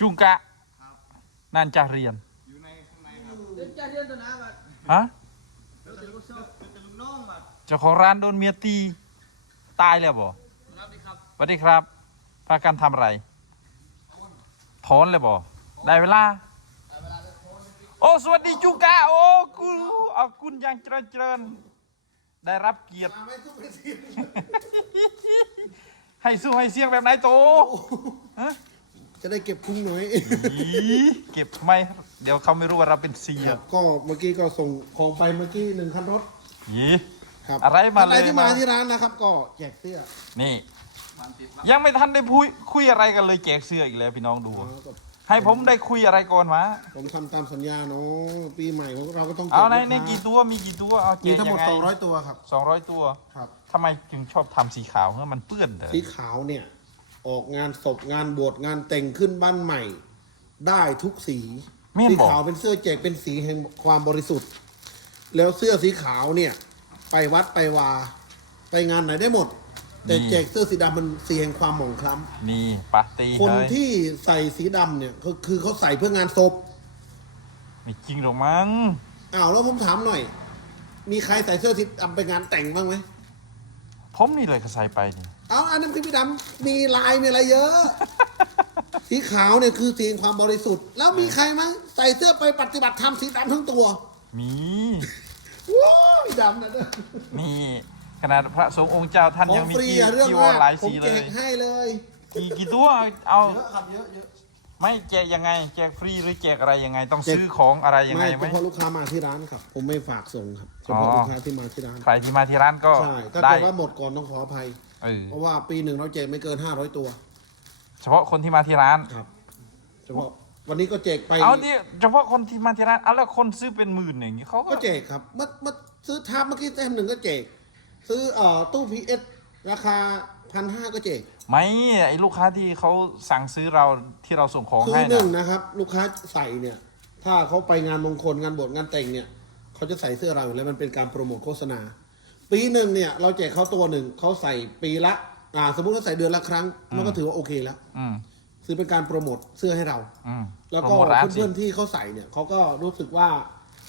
จุงกะนั่นจะเรียนอยู่ในข้างในครับเดินจ่ายเดือนตัวหน้าบัดฮะเดี๋ยวจะรู้สึกเป็นตะลุงน้องบัดเจ้าของร้านโดนเมียตี ตายแล้วบ่รับดีครับสวัสดีครับพากันทำอะไรถอนเลยบ่ได้เวลา โอ้ สวัสดีจุงกะโอ้กูเอาคุณอยังเจริญเจริญได้รับเกียรติไม่ทุกทีให้สู้ให้เสียงแบบไหนโตฮะ จะได้เก็บพุงหน่อย อีเก็บทำไมเดี๋ยวเขาไม่รู้ว่าเราเป็นเสียก็เมื่อกี้ก็ส่งของไปเมื่อกี้หนึ่งคันรถยีครับอะไรมาท่นใดเลยที่มามาที่ร้านนะครับ ก็แจกเสื้อนี่ ยังไม่ทันได้พูดคุยอะไรกันเลยแจกเสื้ออีกแล้วพี่น้องดู อ๋อก็ให้ผมได้คุยอะไรก่อนวะผมทำตามสัญญาเนาะปีใหม่ของเราก็ต้องเอาในลูในค้กี่ตัวมีกี่ตัวเอาแจมีกทั้งหมยัดงไง200 ตัวครับสองร้อยตัวครับ ทำไมจึงชอบทำสีขาวเพราะมันเปื้อนเด้อสีขาวเนี่ย ออกงานศพงานบวชงานแต่งขึ้นบ้านใหม่ ได้ทุกสีแม่นสีบอกขาวเป็นเสื้อแจกเป็นสีแห่งความบริสุทธิ์ แล้วเสื้อสีขาวเนี่ย ไปวัดไปวา ไปงานไหนได้หมด แต่แจกเสื้อสีดำมันสีแห่งความหมองคล้ำ นี่ปาร์ตี้คนเฮ้ยที่ใส่สีดำเนี่ยก็คือเขาใส่เพื่องานศพไม่จริงหรอกมั้ง อ้าวแล้วผมถามหน่อย มีใครใส่เสื้อสีดำไปงานแต่งบ้างไหมผมนี่เลยก็ใส่ไปนี่ เอาอันนั้นคือสีดำมีลายมีอะไรเยอะ สีขาวเนี่ยคือสีแห่งความบริสุทธิ์ แล้วมีใครมั้งใส่เสื้อไปปฏิบัติธรรมสีดำทั้งตัวมี ว้าวสีดำนะเด้อนี่ ขนาดพระสงฆ์องค์เจ้าท่านขอยังงมีฟรีจีอะเรื่องจีวมารกหลายผมสีแจเลยกให้เลยกี่กี่ตัวเอา เยอะครับเยอะเยอะไม่แจกยังไง แจกฟรีหรือแจกอะไรยังไง ต้องแจกซื้อของอะไรยังไงไม่ไหมเฉพาะลูกค้ามาที่ร้านครับ ผมไม่ฝากส่งครับเฉพาะอ๋อ ลูกค้าที่มาที่ร้าน ใครที่มาที่ร้านก็ใช่ถ้าได้เกิดว่าหมดก่อนต้องขออภัย เออเพราะว่าปีหนึ่งเราแจกไม่เกิน500ตัว เฉพาะคนที่มาที่ร้าน ครับเฉพาะวันนี้ก็แจกไป เอาดิเฉพาะคนที่มาที่ร้านเอาแล้วคนซื้อเป็นหมื่นอย่างนี้เขาก็ก็แจกครับเมื่อเมื่อซื้อทับเมื่อกี้แต้มหนึ่งก็แจก ซื้อเอ่อตู้พีเอสราคาพันห้าก็แจก ไม่ไอ้ลูกค้าที่เขาสั่งซื้อเราที่เราส่งของคือให้หนึ่นะงนะครับ ลูกค้าใส่เนี่ย ถ้าเขาไปงานมงคลงานบวชงานแต่งเนี่ยเขาจะใส่เสื้อเราอยู่แล้วมันเป็นการโปรโมทโฆษณา ปีหนึ่งเนี่ยเราแจกเขาตัวหนึ่งเขาใส่ปีละ อ่า สมมุติเขาใส่เดือนละครั้ง มันก็ถือว่าโอเคแล้วอืมซื้อเป็นการโปรโมทเสื้อให้เรา อืมแล้วโปก็รโมทร้านสิเพื่อนๆที่เขาใส่เนี่ยเขาก็รู้สึกว่า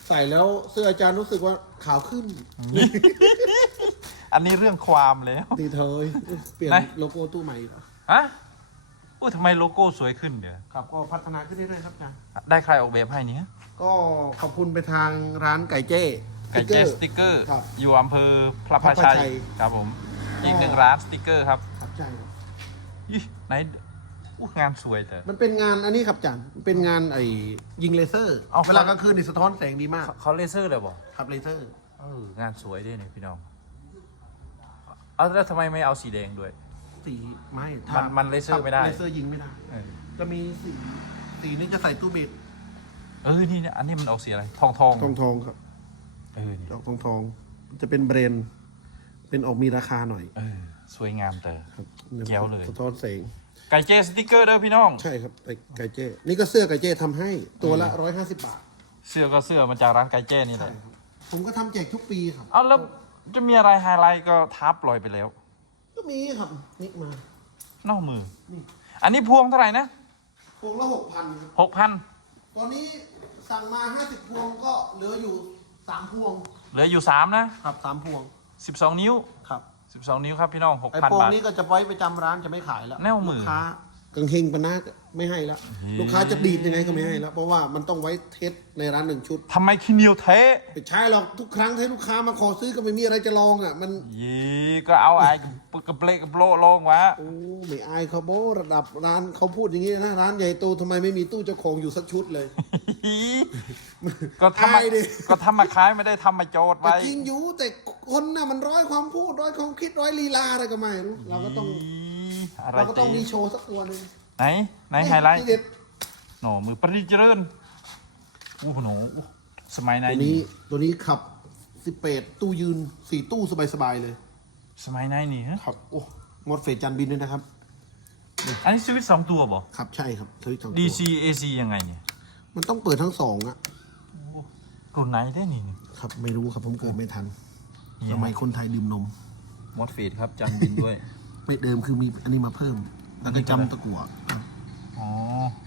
ใส่แล้วเสื้ออาจารย์รู้สึกว่าขาวขึ้นอันนี้เรื่องความแล้ว ตีเธยเปลี่ยนไหน โลโก้ตู้ใหม่เหรอฮะอุ้ยทำไมโลโก้สวยขึ้นเดี๋ยว ครับก็พัฒนาขึ้นเรื่อยๆครับอาจารย์ได้ใครออกแบบให้เนี่ยก็ขอบคุณไปทางร้านไก่เจ้ ไก่เจสติกเกอร์ครับอยู่อำเภอพระพาพระพาชัชัยย ครับผมอีกหนึ่งร้านสติกเกอร์ครับครับใช่ครับยี่ไหนอู้งานสวยแต่ มันเป็นงานอันนี้ครับอาจารย์มันเป็นงานไอ้ยิงเลเซอร์เอา เวลากลางคืนนี่สะท้อนแสงดีมากเขาเลเซอร์เลยบอกครับเลเซอร์ เอองานสวยด้วยเนี่ยพี่น้องเอาแล้วทำไมไม่เอาสีแดงด้วย สีไม่มันมันเลเซอร์ไม่ได้ เลเซอร์ยิงไม่ได้ เออจะมีสีสีนี้จะใส่ตู้เบ็ดเออนี่เนี่ยอันนี้มันออกสีอะไร ทองทอง ทองทองครับ เออนี่ดอกทองทองมันจะเป็นเบรนด์เป็นออกมีราคาหน่อย เออ สวยงามแต่ครับแจ๋วเลยสะท้อนแสงไก่เจสติกเกอร์เด้อพี่น้อง ใช่ครับไก่ไก่เจ้นี่ก็เสื้อไก่เจ้ทำให้ตัวละร้อยห้าสิบบาท เสื้อก็เสื้อมาจากร้านไก่เจ้นี่แหใช่ละครับผมก็ทำแจกทุกปีครับเอาแล้วจะมีอะไรไฮไลท์ก็ทับลอยไปแล้ว ก็มีครับนิกมานอกมือนี่อันนี้พวงเท่าไหร่นะ พวงละหกพันครับหกพันตอนนี้สั่งมาห้าสิบพวงก็เหลืออยู่ สามพวงเหลืออยู่สามนะครับสามพวงสิบสองนิ้วครับสิบสองนิ้วครับพี่น้องหกไอ้พันพวงบาท นี้ก็จะไว้ประจำร้านจะไม่ขายแล้วแนวมือ ลูกค้ากังเฮงปะนา ไม่ให้แล้วเฮ้ยลูกค้าจะดีดยังไงก็ไม่ให้แล้วเพราะว่ามันต้องไว้เทสในร้านหนึ่งชุดทำไมขี้เหนียวเทะไม่ใช่หรอกทุกครั้งที่ลูกค้ามาขอซื้อก็ไม่มีอะไรจะลองอะ มันยี่ก็เอาไอ้กระเปลกกระโปะลงวะโอ้ไม่อายเขาโบระดับร้านเขาพูดอย่างนี้นะร้านใหญ่โตทำไมไม่มีตู้เจ้าของอยู่สักชุดเลย ก็ทำมาอายดิ ก็ทำมาขายไม่ได้ทำมาโจทย์แต่ไว้จริงอยู่แต่คนน่ะมันร้อยความพูดร้อยความคิดร้อยลีลาอะไรก็ไม่รู้เราก็ต้อง ยี่อะไรเราก็ต้องตีมีโชว์สักตัวหนึง ไหน ไหนไฮไลท์ที่เด็ดหนอมือปริเจริญอู้หนูอู้สมัยไหนตัวนี้ ตัวนี้ขับสิบเปดตู้ยืนสี่ตู้สบายๆเลย สมัยไหนนี่ฮะครับโอ้งดเฟสจันบินด้วยนะครับ อันนี้สวิตช์สองตัวบ่ครับใช่ครับทวิตสองตัว DC AC ยังไงเนี่ย มันต้องเปิดทั้งสองอะรุ่นไหนได้นี่ ครับ ไม่รู้ครับผมเกิดไม่ทันนี่สมัยคนไทยดื่มนมมอดฟีดครับจำบินด้วย ไม่เดิมคือมีอันนี้มาเพิ่ม แล้วก็จำตะกั่วครับโอ้อ๋อ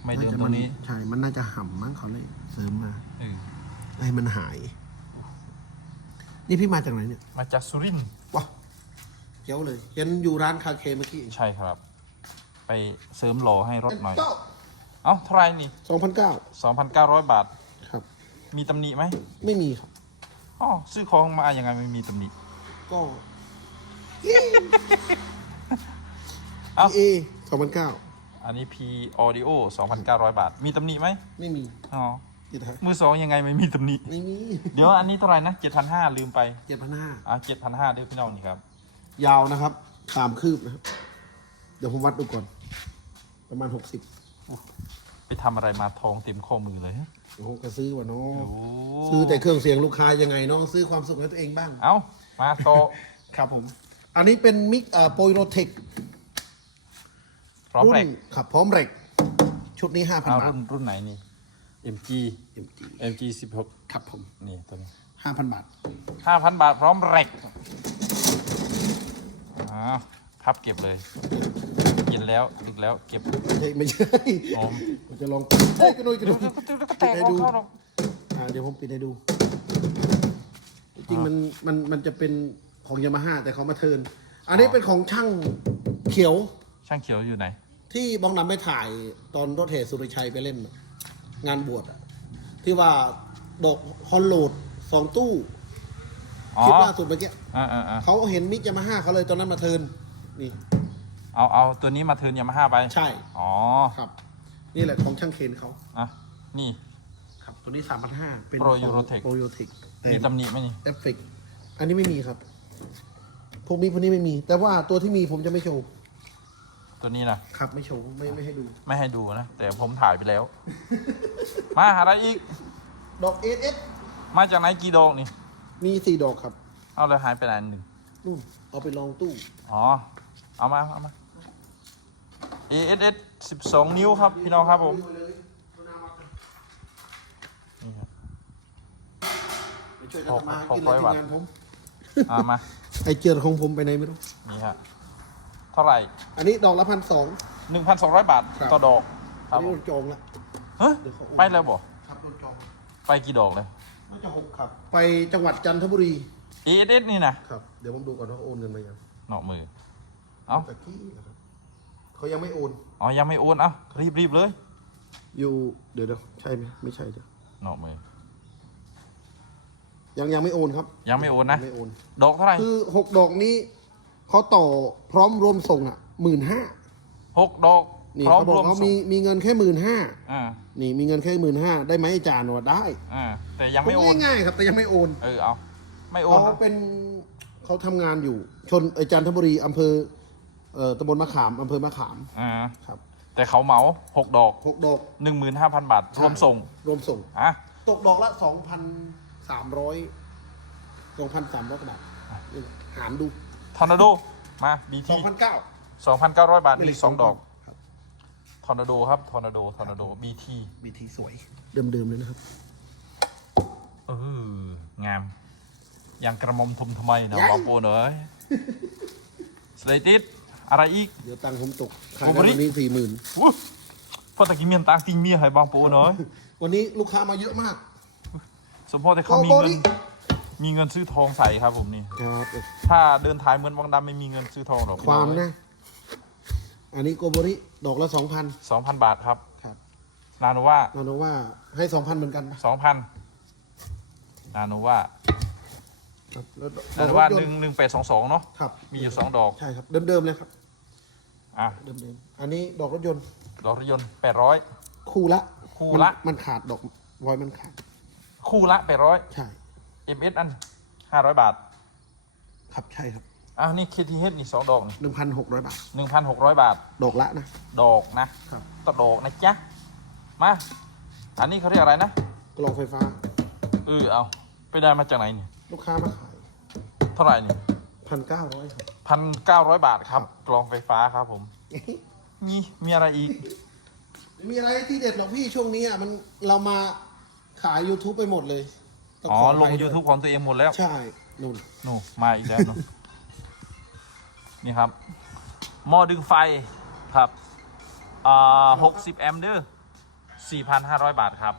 ไม่เดิมตัวนี้ใช่ มันน่าจะห่ำมั้งเขาเลยเสริมมาเออให้มันหาย นี่พี่มาจากไหนเนี่ยมาจากสุรินทร์ว้าเจ้าเลยเห็นอยู่ร้านคาเคเมื่อกี้ใช่ครับ ไปเสริมหล่อให้รถหน่อยเจ้าเอ้าเท่าไหรนี่ สองพันเก้า2,900 บาท ครับ มีตำหนิไหมไม่มีครับ อ๋อซื้อของมายังไงไม่มีตำหนิ ก็เอ้าเอสองพันเก้าอันนี้ P Audio 2,900 บาท มีตำหนิไหมไม่มีอ๋อจิตฮะมือสองยังไงไม่มีตำหนิไม่มีเดี๋ยวอันนี้เท่าไหร่นะ7,500ลืมไปเจ็ดพันห้าอะ7,500เด้อพี่น้องนี่ครับ ยาวนะครับสามคืบนะครับ เดี๋ยวผมวัดดูก่อน ประมาณหกสิบไปทำอะไรมาทองเต็มข้อมือเลยโอ้โหก็ซื้อวะเนาะโอ้ซื้อแต่เครื่องเสียงลูกค้ายังไงเนาะซื้อความสุขให้ตัวเองบ้าง เอ้ามาโตะครับผม อันนี้เป็นมิกเอ่อโปรโรเทค พร้อมรุ่แรกนขับพร้อมเหล็ก ชุดนี้ห้าพันเอาบาท รุ่นรุ่นไหนนี่ MG MG MG 16ครับผมนี่ตัวนี้ห้าพันบาท 5,000 บาทพร้อมแรกอ้าวพับเก็บเลยกินแล้วดึกแล้วเก็บไม่ใช่ไม่ใช่อ๋อ ผมจะลองเอ้ยกระนุยกระนุยก็แตกออกเข้าหรอก อ่าเดี๋ยวผมปิดให้ดู จริงๆมันมันมันจะเป็นของยามาฮ่าแต่เขามาเทิร์นอันนี้เป็นของช่างเขียวช่างเขียวอยู่ไหน ที่บองนำไปถ่ายตอนรถเหตุสุริชัยไปเล่นน่ะงานบวชอะที่ว่าดอกฮอลโหลดสองตู้อ๋อคลิปล่าสุดเมื่อกี้อ่าอ่าอ่าเขาเห็นมิกยามาฮ่าเขาเลยตอนนั้นมาเทิร์นนี่เอาเอาตัวนี้มาเทิร์นยามาฮ่าไป ใช่อ๋อ ครับ นี่แหละของช่างเคนเขาอะ นี่ ครับ ตัวนี้สามพันห้าเป็น Pro Eurotech โปรโยเทคมีตำหนิไหมนี่ เอฟเฟกอันนี้ไม่มีครับ พวกนี้พวกนี้ไม่มี แต่ว่าตัวที่มีผมจะไม่โชว์ ตัวนี้นะ ครับไม่โชว์ไม่ไม่ให้ดู ไม่ให้ดูนะ แต่ผมถ่ายไปแล้วมาอะไรอีก ดอกเอสเอสมาจากไหนกี่ดอกนี่ มีสี่ดอกครับเอาเลยหายไปไหนอันหนึ่งนู่นเอาไปลองตู้อ๋อ เอามา เอามา ASS 12 นิ้วครับ พี่น้องครับผม นี่ครับ ไปช่วยกันทำมาหากินหกร้เลอยยทีวัตต์มงานผม อ่ามา ไอเจือของผมไปไหนไม่รู้ นี่ฮะ เท่าไหร่อันนี้ดอกละพันสอง1,200บาทครับ ต่อดอกคอัรันบนี้ผมโดนจองละ เฮ้ยเดี๋ยวเขาโอน ไปแล้วบ่ครับโดนจองไปกี่ดอกเลยน่าจะหกครับ ไปจังหวัดจันทบุรี ASS นี่นะครับ เดี๋ยวผมดูก่อนว่าโอนเงินมายังนอกมือ เอ้าตะกี้นะครับเขายังไม่โอน อ๋อยังไม่โอนเอ้ารีบรีบเลยอยู่ เดี๋ยวเดี๋ยวใช่ไหมไม่ใช่เดี๋ยวนอกมือ ยังยังไม่โอนครับยังไม่โอนนะ ยังไม่โอน ดอกเท่าไหร่คือหกดอกนี้ เขาต่อพร้อมรวมส่งอะหมื่นห้าหกดอกนี่พร้อมเขาบอรกวมเขาส่มีงมีเงินแค่หมื่นห้าอ่านี่มีเงินแค่หมื่นห้าได้ไหมอาจารย์ว่าได้อ่าแต่ยังผไม่โอนง่ายๆครับแต่ยังไม่โอนเออเอาไม่โอนเขานะเป็นเขาทำงานอยู่ ชนเอ่อจันทบุรีอำเภอเอ่อตำบลมะขามอำเภอมะขามอ่าครับแต่เขาเหมาหกดอกหกดอก หนึ่งหมื่นห้าพันบาทรวมส่งรวมส่ง อะตกดอกละสองพันสามร้อยสองพันสามร้อยกว่าบาทนี่หารดู ทอร์นาโดมาบีสอทีงพันเก้าสองพันเก้าร้อยบาทไม่มีได้สองดอกครับ ทอร์นาโดครับทอร์นาโดทอร์นาโดบีทีบีทีสวย เดิมๆเลยนะครับ เอองาม อย่างกระหมอมทุมทำไมนะยัง บอโปนเอ้ยสเลติสอะไรอีก เดี๋ยวตังค์ผมตกขายโอ้ได้บริวันนี้สี่หมื่นอู้พอตะกี้เมียนตางติงเมียให้บางโปนเอ้ยวันนี้ลูกค้ามาเยอะมาก สมพอแต่เขามีโอ้เงิโหนนี่ มีเงินซื้อทองใส่ครับผมนี่ ครับถ้าเดินถ่ายเหมือนวังดำไม่มีเงินซื้อทองหรอกความนะ อันนี้โกโบริดอกละสองพันสองพันบาทครับ ครับนาโนว่านาโนว่าให้สองพันเหมือนกันปะสองพันนาโนว่าครับแล้วดอกนาโนว่าดอกรถหยนึ่งต์หนึ่งแปดสองสองเนาะครับมีอยู่สองดอกใช่ครับเดิมๆเลยครับอะเดิมๆอันนี้ดอกรถยนต์ดอกรถยนต์แปดร้อย คู่ละคู่ละ มันมันขาดดอกรอยมันขาดคู่ละแปดร้อยใช่ MS อันห้าร้อยบาทครับใช่ครับอะนี่ KTH นี่สองดอกหนึ่งพันหกร้อยบาท หนึ่งพันหกร้อยบาท ดอกละนะ ดอกนะครับ ต่อดอกนะจ๊ะ มา อันนี้เขาเรียกอะไรนะ กล่องไฟฟ้า เออเอา ไปได้มาจากไหนเนี่ย ลูกค้ามาขายเท่าไหร่นี่พันเก้าร้อยครับ พันเก้าร้อยบาทครับ กลองไฟฟ้าครับผมมีมีอะไรอีก มีอะไรที่เด็ดหรอกพี่ช่วงนี้อะมันเรามาขาย YouTube ไปหมดเลย ต้อ๋อ ขลง ไปด้วย YouTube ของตัวเองหมดแล้วใช่นู่นนู่นมาอีกแล้วเนอะ นี่ครับ หม้อดึงไฟครับอ่าหกสิบแอมป์เด้อสี่พันห้าร้อยบาทครับ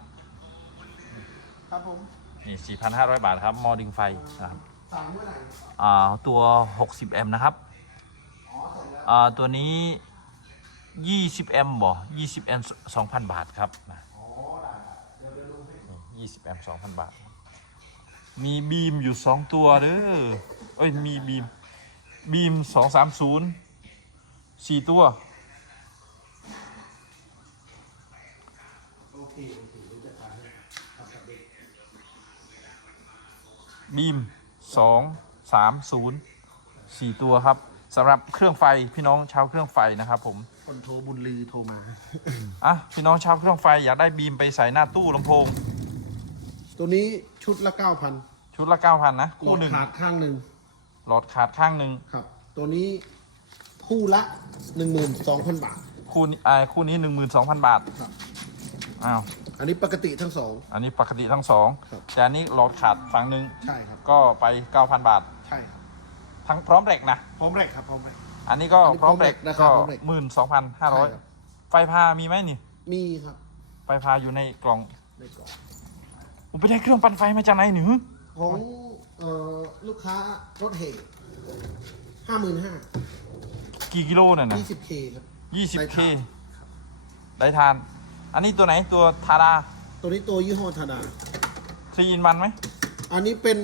ครับผมนี่สี่พันห้าร้อยบาทครับมอดิงไฟนะครับ สั่งเมื่อไหร่อ่าตัวหกสิบแอมป์นะครับอ่าตัวนี้ยี่สิบแอมป์บ่ยี่สิบแอมป์สองพันบาทครับนะยี่สิบแอมป์สองพันบาท มีบีมอยู่สองตัวเด้อเอ้ยมีบีมบีมสองสามศูนย์สี่ตัวโอเคโอเคเดี๋ยวจะทานให้ครับกับเด็กบีมสองสามศูนย์สี่ตัวครับสำหรับเครื่องไฟพี่น้องชาวเครื่องไฟนะครับผม คนโทรบุญลือโทรมา อะพี่น้องชาวเครื่องไฟอยากได้บีมไปใส่หน้าตู้ลำโพง ตัวนี้ ชุดละเก้าพันชุดละเก้าพันนะหลอคู่ดหนึ่งขาดข้างหนึ่งหลอดขาดข้างหนึ่งครับ ตัวนี้คู่ละหนึ่งหมื่นสองพันบาทคู่นี้อ่าคู่นี้หนึ่งหมื่นสองพันบาทครับ อ้าวอันนี้ปกติทั้งสอง อันนี้ปกติทั้งสองครับ แต่อันนี้หลอดขาดฝั่งหนึ่งใช่ครับ ก็ไปเก้าพันบาท ใช่ครับ ทั้งพร้อมเหล็กนะ พร้อมแรกครับพร้อมแรก อันนี้ก็อันนี้พร้อมเหล็กพร้อมเหล็กนะครับก็พร้อมเหล็กหมื่นสองพันห้าร้อยใช่ครับ ไฟพามีไหมนี่ มีครับไฟพาอยู่ในกล่องในกล่อง ผมไปได้เครื่องปั่นไฟมาจากไหนหนึ่ของเอ่อลูกค้ารถเหตุห้าหมื่นห้ากี่กิโลน่ะนะยี่สิบเคครับยี่สิบได้เคทานได้ทาน อันนี้ตัวไหนตัวทารา ตัวนี้ตัวยี่ห้อธนาทรีอินวันไหม อันนี้เป็น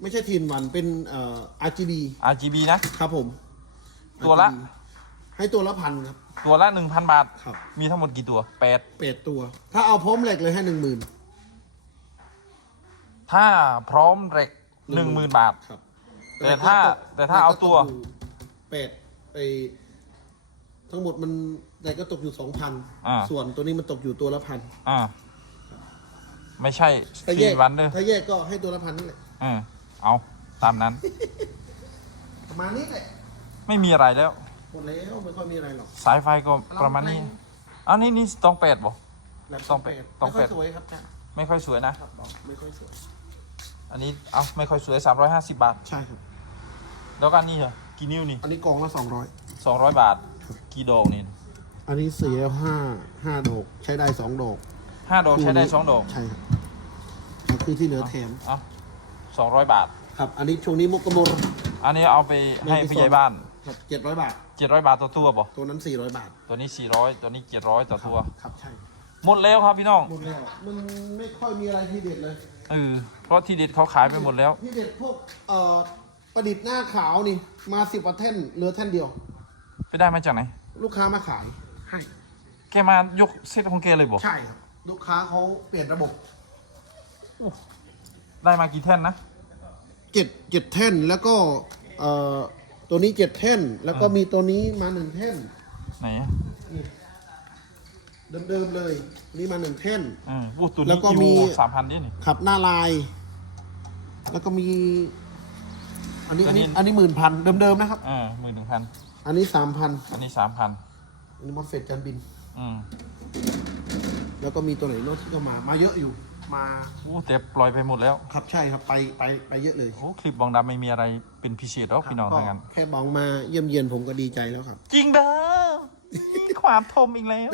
ไม่ใช่ทีนวันเป็นเอ่อ RGB RGB นะครับผม ตัวละ RGB ให้ตัวละพันครับ ตัวละหนึ่งพันบาทครับมีทั้งหมดกี่ตัวแปดเป็ดตัว ถ้าเอาพร้อมเหล็กเลยให้หนึ่งหมื่น ถ้าพร้อมเหล็กหนึ่งหมื่นบาท ครับแต่ถ้าแต่ถ้าเอาตัว เป็ดไอทั้งหมดมันแต่ก็ตกอยู่สองพันอ่า ส่วนตัวนี้มันตกอยู่ตัวละพันอ่า ไม่ใช่ถ้าทแยรีกอินวันเด้อถ้าแยกก็ให้ตัวละพันนั่นแหละอืมเอาตามนั้น ประมาณนี้แหละไม่มีอะไรแล้ว หมดแล้วไม่ค่อยมีอะไรหรอกสายไฟก็ประมาณนี้ อันนี้นี่ต้องแปดบ่ แหลมต้องเป็ดต้องไม่ค่อยเป็ดสวยครับจ้ะ ไม่ค่อยสวยนะ ครับบอกไม่ค่อยสวยอันนี้เอาไม่ค่อยสวย 350 บาท ใช่ครับ แล้วก็อันนี่เหรอกี่นิ้วนี่อันนี้กองละสองร้อย 200 บาทกี่ดอกนี่อันนี้สี่แล้วห้าห้าดอกใช้ได้สองดอกห้าดอกใช้ได้สองดอกใช่ครับก็คือที่เหลือแถมเอา200บาท ครับ อันนี้ช่วงนี้มุกกระมลอันนี้เอาไปให้ผู้ใหญ่บ้าน ครับเจ็ดร้อยบาท 700 บาทต่อตัวบ่ตัวนั้นสี่ร้อยบาทตัวนี้ 400 ตัวนี้ 700 ต่อตัว ครับใช่ หมดแล้วครับพี่น้อง หมดแล้วมันไม่ค่อยมีอะไรที่เด็ดเลยเออเพราะที่เด็ดเขาขายไปหมดแล้ว ที่เด็ดพวกเอ่อประดิษฐ์หน้าขาวนี่ มาสิบกว่าแท่นเหลือแท่นเดียว ไปได้มาจากไหน ลูกค้ามาขายให้แกมายกเซตของแกเลยบ่ใช่ครับลูกค้าเขาเปลี่ยนระบบได้มากี่แท่นนะเจ็ดเจ็ดแท่นแล้วก็เอ่อตัวนี้เจ็ดแท่น แล้วก็มีตัวนี้มาหนึ่งแท่นไหน นี่ เดิมๆเลยนี่มาหนึ่งแท่นเอออู้ตัวแล้นี้วก็กิมีโลสามพันนี่นี่ ขับหน้าลาย แล้วก็มี อันนี้อันนี้อันนี้หมื่นพันเดิมๆนะครับเออหมื่นหนึ่งพันอันนี้สามพันอันนี้สามพันอันนี้มอสเฟตจานบิน อืมแล้วก็มีตัวไหนโน้ตที่ก็มา มาเยอะอยู่ มาอู้แต่ปล่อยไปหมดแล้ว ครับใช่ครับไปไปไปเยอะเลยโอ้คลิปบองดำไม่มีอะไรเป็นพิเศษหรอกพี่น้องก็ทั้งนั้นแค่บองมาเยี่ยมเยียนผมก็ดีใจแล้วครับ จริงเด้อ ความทมอีกแล้ว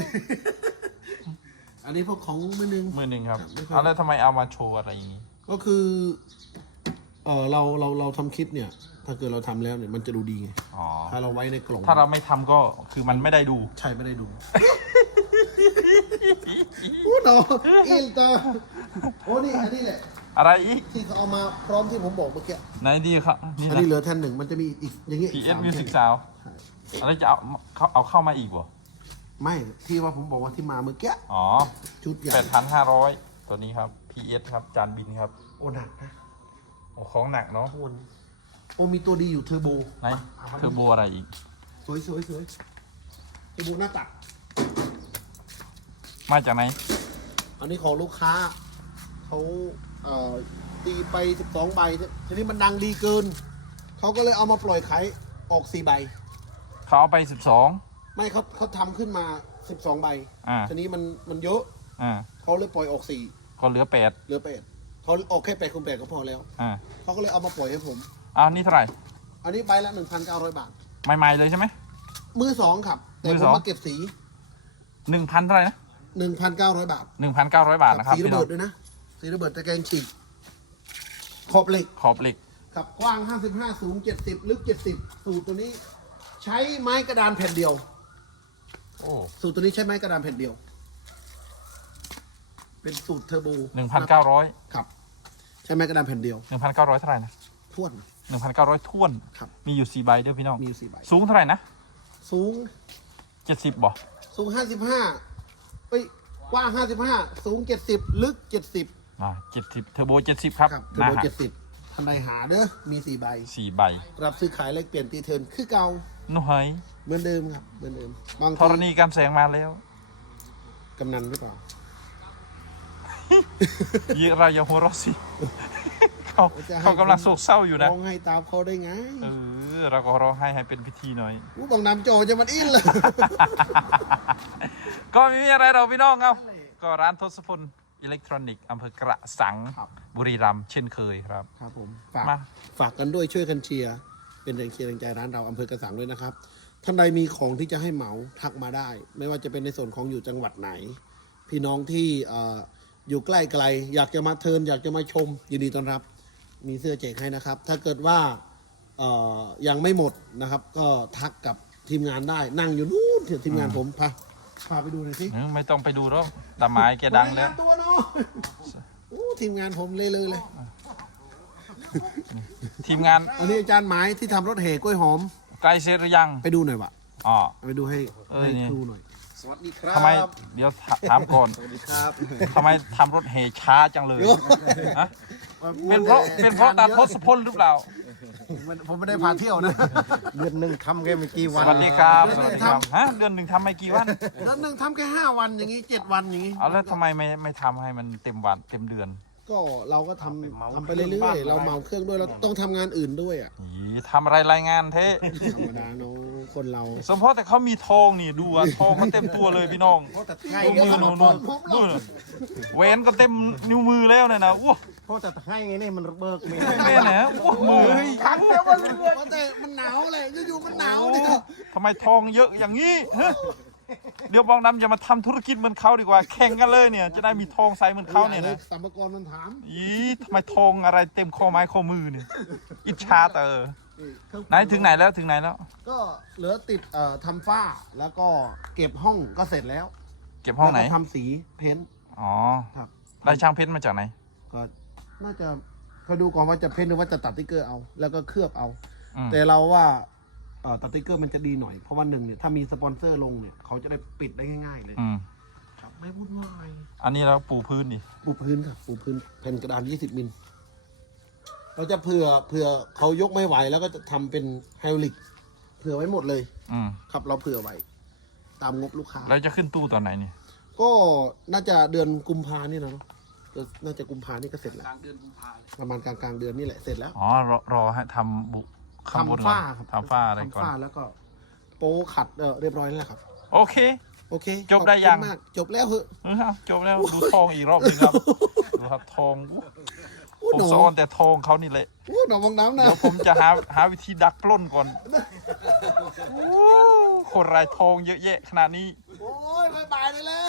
อันนี้พวกของมือนึง มือหนึ่งครับไม่ค่อย เอาแล้วทำไมเอามาโชว์อะไรอย่างนี้ ก็คือเออเราเราเราทำคลิปเนี่ย ถ้าเกิดเราทำแล้วเนี่ยมันจะดูดีไงอ๋อ ถ้าเราไว้ในกล่องถ้าเราไม่ทำก็คือมันไม่ได้ดู ใช่ไม่ได้ดูโอ้ดออินเตอร์โอ้นี่อันนี้แหละ อะไรอีก ที่เขาเอามาพร้อมที่ผมบอกเมื่อกี้ไหนดีครับ นี่อันนะนี้เหลือแท่นหนึ่งมันจะมีอีกอย่างเงี้ยอีก PS สาม Music แท่น Sound อะไรจะเอาเขาเอาเข้ามาอีกบ่ ไม่ที่ว่าผมบอกว่าที่มาเมื่อกี้อ๋อชุดใหญ่แปดพันห้าร้อยตัวนี้ครับ PS ครับ จานบินครับ โอ้หนักนะโอ้ของหนักเนาะโอนโอ้มีตัวดีอยู่เทอร์โบไหนเทอร์โบอะไรอีก สวยสวยสวยเทอร์โบหน้าตัก มาจากไหน อันนี้ของลูกค้าเขาเอ่อตีไป12ใบทีนี้มันดังดีเกิน เขาก็เลยเอามาปล่อยขายออก4ใบเขาเอาไปสิบสอง ไม่เขาเขาทำขึ้นมา12ใบอ่า ทีนี้มันมันเยอะอ่าเขาเลยปล่อยออกก็เหลือแปด4เหลือแปดเขาออกแค่แปดคูณแปดก็พอแล้วอ่าเขาก็เลยเอามาปล่อยให้ผมอ้าวนี่เท่าไหร่อันนี้ใบละ1,900บาท ใหม่ๆเลยใช่ไหม มือสองครับ แต่มือผสมอง มาเก็บสีหนึ่งพันเท่าไหร่นะหนึ่งพันเก้าร้อยบาทหนึ่งพันเก้าร้อยบาทนะครับสีระพี่น้เบิองดด้วยนะ สีระเบิดตะแกรงฉีกขอบเหล็ก ขอบเหล็ก ครับกว้าง 55 สูง 70 ลึก 70 สูตรตัวนี้ ใช้ไม้กระดานแผ่นเดียว โอ้สูตรตัวนี้ใช้ไม้กระดานแผ่นเดียว เป็นสูตรเทอร์โบหนึ่งพันเก้าร้อยครับ ใช้ไม้กระดานแผ่นเดียวหนึ่งพันเก้าร้อยเท่าไหร่นะท่วน หนึ่งพันเก้าร้อยท้วน ครับ มีอยู่สี่ใบเด้อพี่น้อง มีอยู่สี่ใบ สูงเท่าไหร่นะ สูง เจ็ดสิบบ่สูง55เอ้ยกว้าง55สูง70ลึก70อ่าเจ็ดสิบเทอร์โบเจ็ดสิบครับครับเทอนะร์โบฮะ70ทันใดหาเด้อมีสี่ใบสี่ใบรับซื้อขายเลขเปลี่ยนตีเทิร์นคือเก่านุ่ย เหมือนเดิมครับเหมือนเดิมบางธรณีการแสงมาแล้วกำนันหรือเปล่ายีเราอย่าหัวเราะสิเขาเขากำลังโศกเศร้าอยู่นะร้องให้ตามเขาได้ไงเออเราก็ร้องให้ให้เป็นพิธีหน่อยอู้บางนำโจจะมันอินเลยก็ไม่มีอะไรเราพี่น้องเอาก็ร้านทศพลอิเล็กทรอนิกส์อำเภอกระสังครับบุรีรัมย์เช่นเคยครับครับผมฝากมาฝากกันด้วยช่วยกันเชียร์เป็นแรงเชียร์แรงใจร้านเราอำเภอกระสังด้วยนะครับ ท่านใดมีของที่จะให้เหมาทักมาได้ ไม่ว่าจะเป็นในส่วนของอยู่จังหวัดไหน พี่น้องที่เอ่ออยู่ใกล้ไกล อยากจะมาเทิร์นอยากจะมาชม ยินดีต้อนรับ มีเสื้อแจกให้นะครับ ถ้าเกิดว่าเอ่อยังไม่หมดนะครับ ก็ทักกับทีมงานได้นั่งอยู่นู่นเถอะทีมงานผมพาพาไปดูหน่อยสิเออไม่ต้องไปดูหรอกดาไม้แกดังแล้วรายานตัวเนาะโอ้ทีมงานผมเลยเลยเลยทีมงานอันนี้อาจารย์หมายที่ทำรถแห่กล้วยหอม ใกล้เสร็จหรือยังไปดูหน่อยวะอ๋อ ไปดูให้เออให้นี่ ครูหน่อย สวัสดีครับทำไมเดี๋ยวถถามก่อนสวัสดีครับทำไมทำรถเฮช้าจังเลยฮะเป็นเพราะเป็นเพราะตาทศพลหรือเปล่า ผมไม่ได้พาเที่ยวนะ เดือนหนึ่งทำแค่ไม่กี่สวันวัสดีครับเดืสอนหนึ่วัสงดีครับทำฮะเดือนหนึ่งทำไม่กี่วันเดือนหนึ่งทำแค่ห้าวันอย่างนี้เจ็ดวันอย่างนี้ เอาแล้วทำไมไม่ไม่ทำให้มันเต็มวันเต็มเดือน ก็เราก็ทำทำไปเรื่อยๆ เราเมาเครื่องด้วยเราต้องทำงานอื่นด้วยอะอีทำอะไรรายงานเทธรรมดาเนาะคนเราสมพอแต่เขามีทองนี่ดูอะทองเขาเต็มตัวเลยพี่น้องแต่ไงดูมือนู่นนู่นนู่นแหวนก็เต็มนิ้วมือแล้วเนี่ยนะอ้วเพราะแต่ไงไงนี่มันเบิกเมย์แม่นะอ้วมือขันแล้วมันเรือแต่มันหนาวเลยอยู่ๆมันหนาวเนี่ยทำไมทองเยอะอย่างนี้ฮะ เดี๋ยวบองดำอย่ามาทำธุรกิจเหมือนเขาดีกว่าแข่งกันเลยเนี่ย จะได้มีทองใส่เหมือนเขาเนี่ยนะสัมภากรมันถามอีทำไมทองอะไรเต็มข้อไม้ข้อมือเนี่ยอิจฉาเตอไหนถึงไหนแล้วถึงไหนแล้ว ก็เหลือติดเอ่อทำฝ้าแล้วก็เก็บห้องก็เสร็จแล้วเก็บห้องไหนแล้วก็ทำสีเพ้นท์อ๋อครับได้ช่างเพชรมาจากไหน ก็น่าจะก็ดูก่อนว่าจะเพ้นท์หรือว่าจะตัดติ๊กเกอร์เอา แล้วก็เคลือบเอา อืม แต่เราว่า เอ่อตัดติ๊กเกอร์มันจะดีหน่อย เพราะว่าหนึ่งเนี่ยถ้ามีสปอนเซอร์ลงเนี่ยเขาจะได้ปิดได้ง่ายๆเลยอืมครับไม่วุ่นวายอันนี้เราปูพื้นดิปูพื้นครับปูพื้นแผ่นกระดาน 20 มิลเราจะเผื่อเผื่อเขายกไม่ไหวแล้วก็จะทำเป็นไฮดรอลิกเผื่อไว้หมดเลย อืมครับ เราเผื่อไว้ ตามงบลูกค้า แล้วจะขึ้นตู้ตอนไหนนี่ก็น่าจะเดือนกุมภานี่นะเนาะเดือนน่าจะกุมภานี่ก็เสร็จแล้วกลางเดือนกุมภาเลยประมาณกลางกลางๆเดือนนี่แหละเสร็จแล้ว อ๋อรอรอให้ทำบุ ข้างบนทำก่อฝ้านครับทำฝ้าอะไรก่อน ทำฝ้าแล้วก็ โป๊ขัดเออเรียบร้อยแล้วแหละครับ โอเค โอเคจบได้ยังขอคุณมากจบแล้วเหอะ เออเอาจบแล้ว ดูทองอีกรอบหนึงครับ ดูครับทองอู้อู้ผมหนอซ้อนแต่ทองเขานี่แหละอู้หนอวังน้ำนะ เดี๋ยวผมจะหาหาวิธีดักปล้นก่อนโอ้คนรายทองเยอะแยะขนาดนี้ โอ้ยบายบายเลยแล้ว